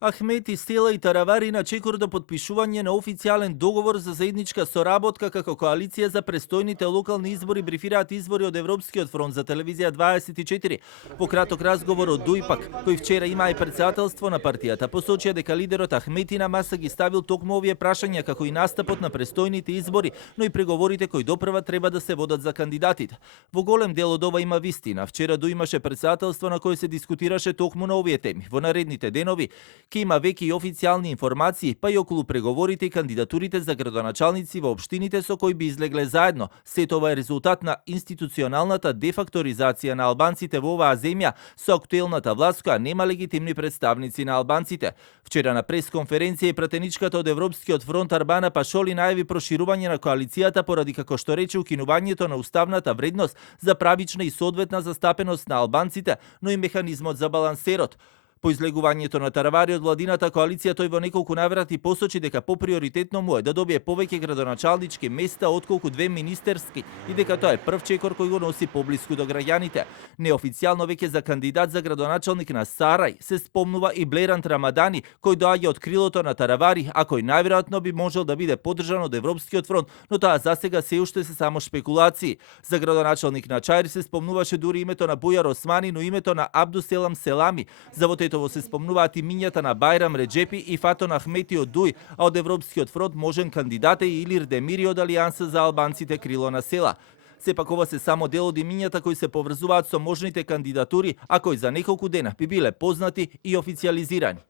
Ахмети, Стела и Таравари на чекор до потпишување на официјален договор за заедничка соработка како коалиција за престојните локални избори брифираат извори од Европскиот фронт за телевизија 24. По краток разговор од Дујпак, кој вчера има и председателство на партијата, посочија дека лидерот Ахмети на маса ги ставил токму овие прашања како и настапот на престојните избори, но и преговорите кои допрва треба да се водат за кандидатите. Во голем дел од ова има вистина. Вчера имаше председателство на кој се дискутираше токму на овие теми. Во наредните денови ќе има веќе и официјални информации, па и околу преговорите и кандидатурите за градоначалници во општините со кои би излегле заедно. Сето ова е резултат на институционалната дефакторизација на албанците во оваа земја со актуелната власт која нема легитимни представници на албанците. Вчера на пресконференција и пратеничката од Европскиот фронт Арбана Пашоли најави проширување на коалицијата поради, како што рече, укинувањето на уставната вредност за правична и соодветна застапеност на албанците, но и механизмот за балансерот. По излегувањето на Таравари од владината коалиција, тој во неколку наврати посочи дека поприоритетно му е да добие повеќе градоначалнички места отколку две министерски и дека тоа е прв чекор кој го носи поблиску до граѓаните. Неофицијално веќе за кандидат за градоначалник на Сарај се спомнува и Блерант Рамадани, кој доаѓа од крилото на Таравари, а кој најверојатно би можел да биде поддржан од Европскиот фронт, но тоа засега се уште се само шпекулации. За градоначалник на Чаир се спомнуваше дури името на Бујар Османи, но името на Абдуселам Селами. За Тетово се спомнуваат имињата на Бајрам Реджепи и Фатон Ахмети од Дуј, а од Европскиот фронт можен кандидат е Илир Демири од Алијанса за албанците крило на села. Сепак ова се само дел од имињата кои се поврзуваат со можните кандидатури, а кои за неколку дена би биле познати и официјализирани.